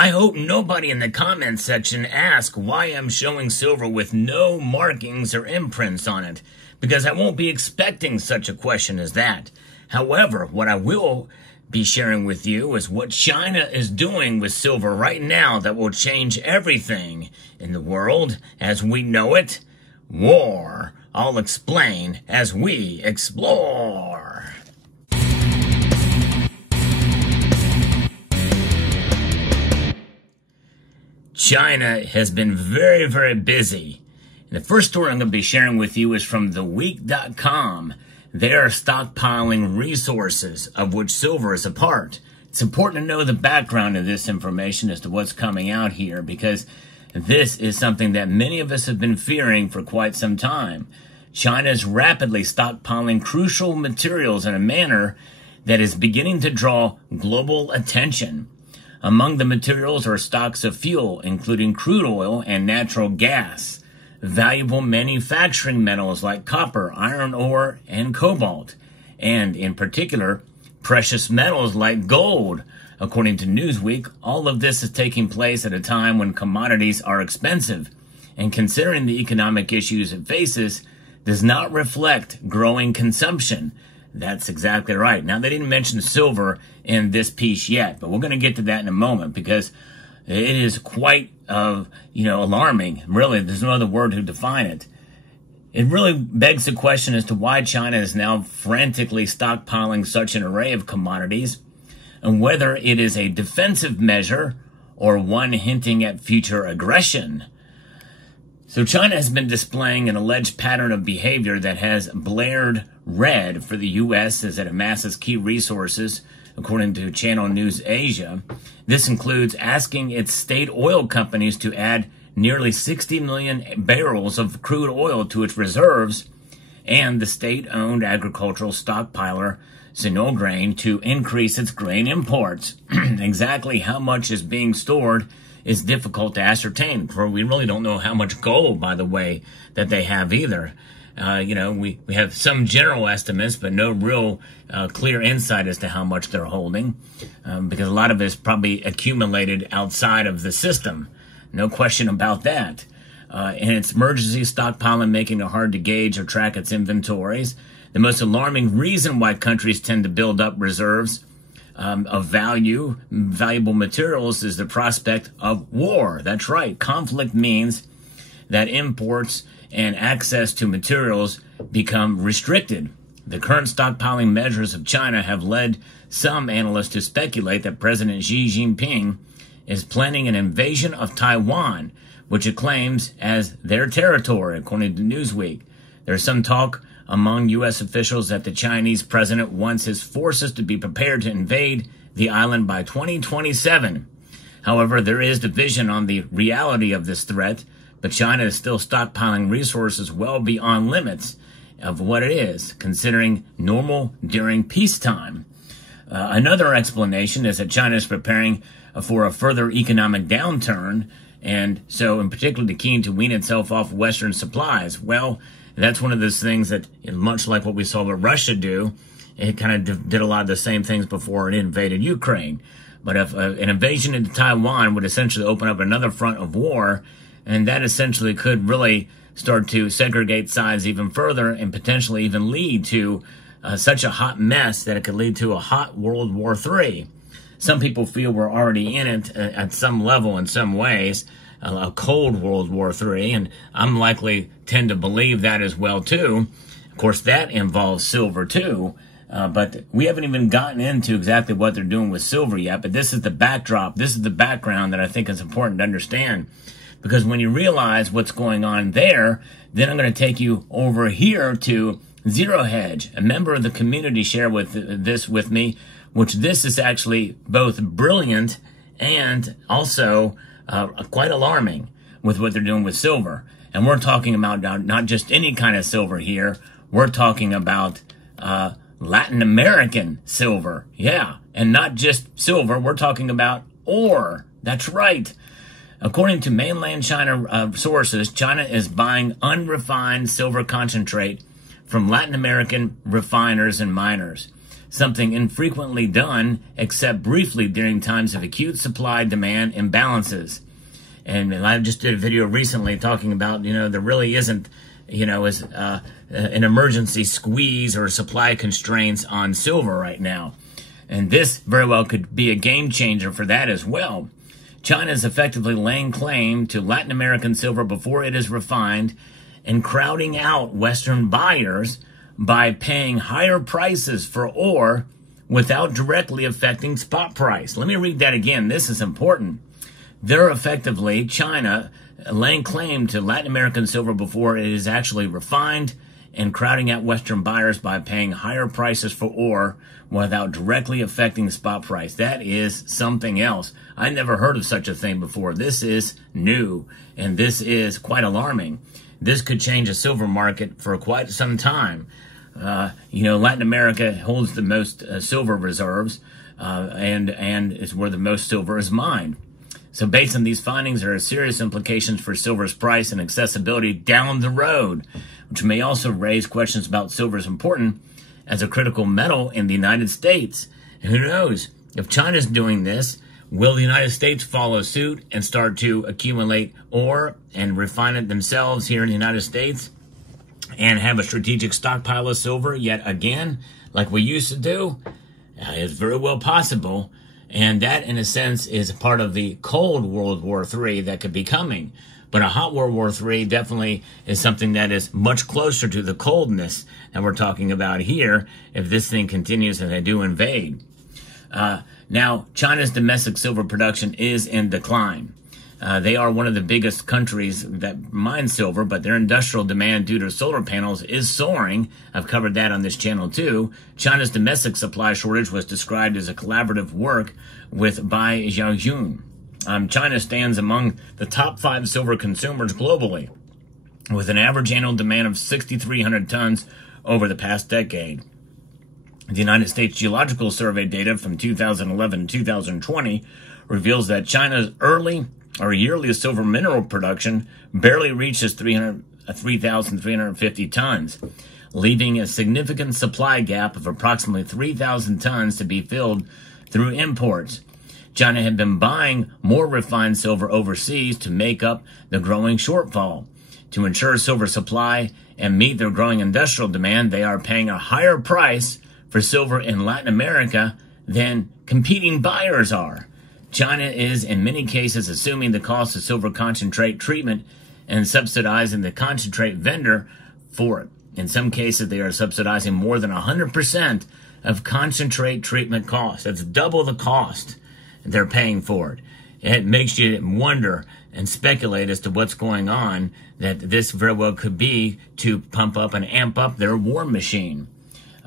I hope nobody in the comments section asks why I'm showing silver with no markings or imprints on it, because I won't be expecting such a question as that. However, what I will be sharing with you is what China is doing with silver right now that will change everything in the world as we know it. War. I'll explain as we explore. China has been very, very busy. And the first story I'm going to be sharing with you is from theweek.com. They are stockpiling resources, of which silver is a part. It's important to know the background of this information as to what's coming out here, because this is something that many of us have been fearing for quite some time. China is rapidly stockpiling crucial materials in a manner that is beginning to draw global attention. Among the materials are stocks of fuel, including crude oil and natural gas, valuable manufacturing metals like copper, iron ore, and cobalt, and in particular, precious metals like gold. According to Newsweek, all of this is taking place at a time when commodities are expensive, and considering the economic issues it faces, does not reflect growing consumption. That's exactly right. Now, they didn't mention silver in this piece yet, but we're going to get to that in a moment because it is quite, alarming. Really, there's no other word to define it. It really begs the question as to why China is now frantically stockpiling such an array of commodities and whether it is a defensive measure or one hinting at future aggression. So China has been displaying an alleged pattern of behavior that has blared red for the U.S. as it amasses key resources, according to Channel News Asia. This includes asking its state oil companies to add nearly 60 million barrels of crude oil to its reserves, and the state-owned agricultural stockpiler Sinokrain to increase its grain imports. Exactly how much is being stored is difficult to ascertain, for we really don't know how much gold, by the way, that they have either. We have some general estimates, but no real clear insight as to how much they're holding, because a lot of it is probably accumulated outside of the system. No question about that. And its emergency stockpiling making it hard to gauge or track its inventories. The most alarming reason why countries tend to build up reserves of valuable materials is the prospect of war. That's right. Conflict means that imports and access to materials become restricted. The current stockpiling measures of China have led some analysts to speculate that President Xi Jinping is planning an invasion of Taiwan, which it claims as their territory, according to Newsweek. There's some talk among U.S. officials that the Chinese president wants his forces to be prepared to invade the island by 2027. However, there is division on the reality of this threat, but China is still stockpiling resources well beyond limits of what it is, considering normal during peacetime. Another explanation is that China is preparing for a further economic downturn, and so in particular keen to wean itself off Western supplies. Well, that's one of those things that, much like what we saw what Russia do, it kind of did a lot of the same things before it invaded Ukraine. But if an invasion into Taiwan would essentially open up another front of war, and that essentially could really start to segregate sides even further and potentially even lead to such a hot mess that it could lead to a hot World War III. Some people feel we're already in it at some level in some ways, a cold World War III, and I'm likely tend to believe that as well too. Of course, that involves silver too, but we haven't even gotten into exactly what they're doing with silver yet, but this is the backdrop, this is the background that I think is important to understand, because when you realize what's going on there, then I'm going to take you over here to Zero Hedge. A member of the community shared this with me, which this is actually both brilliant and also quite alarming with what they're doing with silver. And we're talking about not just any kind of silver here. We're talking about Latin American silver. Yeah, and not just silver. We're talking about ore. That's right. According to mainland China sources, China is buying unrefined silver concentrate from Latin American refiners and miners. something infrequently done except briefly during times of acute supply-demand imbalances. And I just did a video recently talking about, there really isn't, an emergency squeeze or supply constraints on silver right now. And this very well could be a game changer for that as well. China is effectively laying claim to Latin American silver before it is refined and crowding out Western buyers by paying higher prices for ore without directly affecting spot price. Let me read that again. This is important. They're effectively, China, laying claim to Latin American silver before it is actually refined and crowding out Western buyers by paying higher prices for ore without directly affecting spot price. That is something else. I never heard of such a thing before. This is new, and this is quite alarming. This could change the silver market for quite some time. Latin America holds the most silver reserves, and is where the most silver is mined. So based on these findings, there are serious implications for silver's price and accessibility down the road, which may also raise questions about silver's importance as a critical metal in the United States. And who knows, if China's doing this, will the United States follow suit and start to accumulate ore and refine it themselves here in the United States and have a strategic stockpile of silver yet again, like we used to do? It's very well possible. And that, in a sense, is part of the cold World War III that could be coming. But a hot World War III definitely is something that is much closer to the coldness that we're talking about here if this thing continues and they do invade. Now, China's domestic silver production is in decline. They are one of the biggest countries that mine silver, but their industrial demand due to solar panels is soaring. I've covered that on this channel too. China's domestic supply shortage was described as a collaborative work with Bai Xiaojun. China stands among the top 5 silver consumers globally, with an average annual demand of 6,300 tons over the past decade. The United States Geological Survey data from 2011 to 2020 reveals that China's yearly silver mineral production barely reaches 3,350 tons, leaving a significant supply gap of approximately 3,000 tons to be filled through imports. China had been buying more refined silver overseas to make up the growing shortfall. To ensure silver supply and meet their growing industrial demand, they are paying a higher price for silver in Latin America than competing buyers are. China is, in many cases, assuming the cost of silver concentrate treatment and subsidizing the concentrate vendor for it. In some cases, they are subsidizing more than 100% of concentrate treatment costs. That's double the cost they're paying for it. It makes you wonder and speculate as to what's going on, that this very well could be to pump up and amp up their war machine.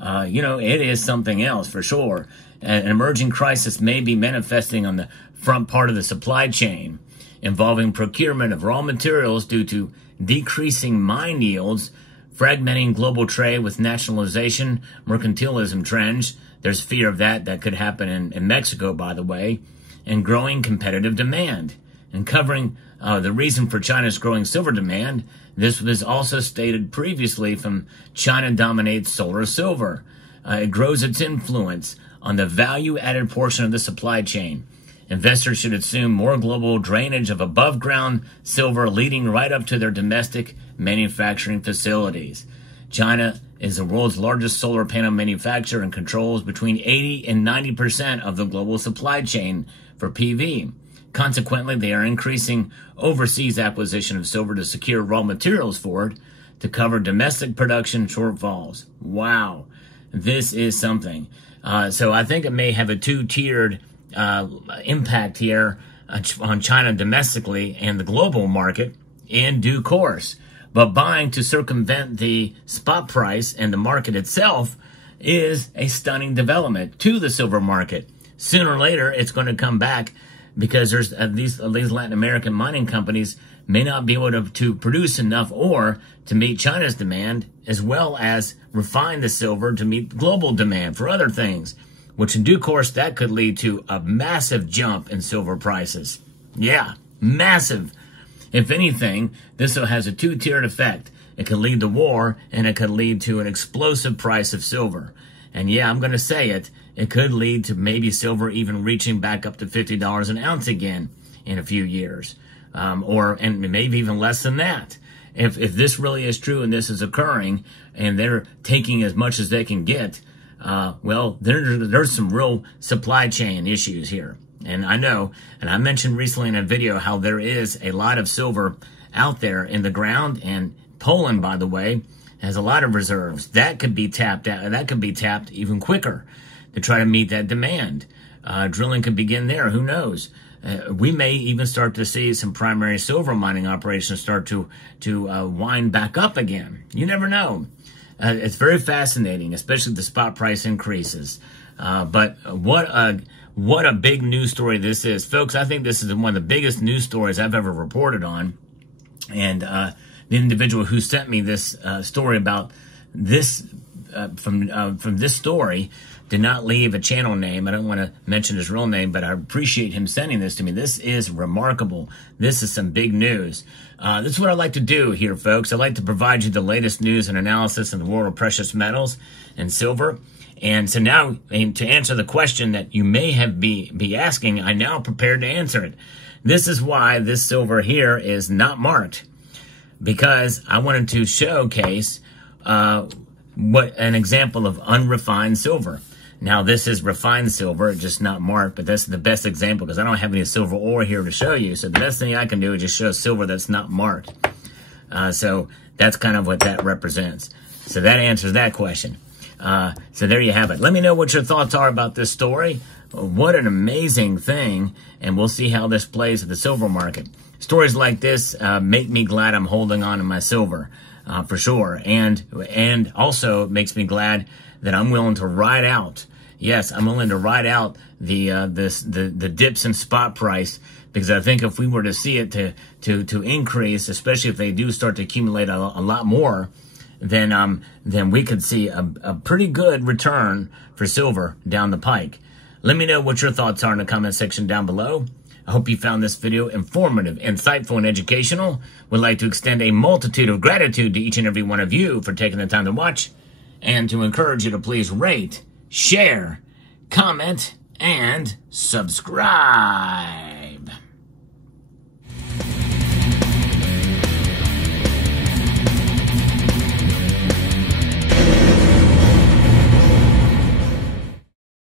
It is something else for sure. An emerging crisis may be manifesting on the front part of the supply chain, involving procurement of raw materials due to decreasing mine yields, fragmenting global trade with nationalization, mercantilism trends. There's fear of that could happen in Mexico, by the way, and growing competitive demand. And covering the reason for China's growing silver demand, this was also stated previously from China dominates solar silver. It grows its influence on the value-added portion of the supply chain. Investors should assume more global drainage of above-ground silver leading right up to their domestic manufacturing facilities. China is the world's largest solar panel manufacturer and controls between 80 and 90% of the global supply chain for PV. Consequently, they are increasing overseas acquisition of silver to secure raw materials for it to cover domestic production shortfalls. Wow, this is something. So I think it may have a two-tiered impact here on China domestically and the global market in due course. But buying to circumvent the spot price and the market itself is a stunning development to the silver market. Sooner or later, it's going to come back, because there's these Latin American mining companies may not be able to produce enough ore to meet China's demand, as well as refine the silver to meet global demand for other things, which in due course, that could lead to a massive jump in silver prices. Yeah, massive. If anything, this has a two-tiered effect. It could lead to war, and it could lead to an explosive price of silver. And yeah, I'm going to say it. It could lead to maybe silver even reaching back up to $50 an ounce again in a few years, and maybe even less than that. If this really is true and this is occurring, and they're taking as much as they can get, well, there's some real supply chain issues here. And I know, and I mentioned recently in a video how there is a lot of silver out there in the ground, and Poland, by the way, has a lot of reserves. That could be tapped out, and that could be tapped even quicker to try to meet that demand. Drilling could begin there, who knows? We may even start to see some primary silver mining operations start to wind back up again. You never know. It's very fascinating, especially the spot price increases. But what a big news story this is. Folks, I think this is one of the biggest news stories I've ever reported on. And the individual who sent me this story about this, from this story, did not leave a channel name. I don't want to mention his real name, but I appreciate him sending this to me. This is remarkable. This is some big news. This is what I like to do here, folks. I like to provide you the latest news and analysis in the world of precious metals and silver. And so now, to answer the question that you may have be asking, I'm now prepared to answer it. This is why this silver here is not marked, because I wanted to showcase what an example of unrefined silver. Now, this is refined silver, just not marked, but that's the best example because I don't have any silver ore here to show you. So the best thing I can do is just show silver that's not marked. So that's kind of what that represents. So that answers that question. So there you have it. Let me know what your thoughts are about this story. What an amazing thing, and we'll see how this plays at the silver market. Stories like this make me glad I'm holding on to my silver, for sure. And also it makes me glad that I'm willing to ride out. Yes, I'm willing to ride out the dips in spot price, because I think if we were to see it to increase, especially if they do start to accumulate a lot more, then we could see a pretty good return for silver down the pike. Let me know what your thoughts are in the comment section down below. I hope you found this video informative, insightful, and educational. Would like to extend a multitude of gratitude to each and every one of you for taking the time to watch, and to encourage you to please rate, share, comment, and subscribe.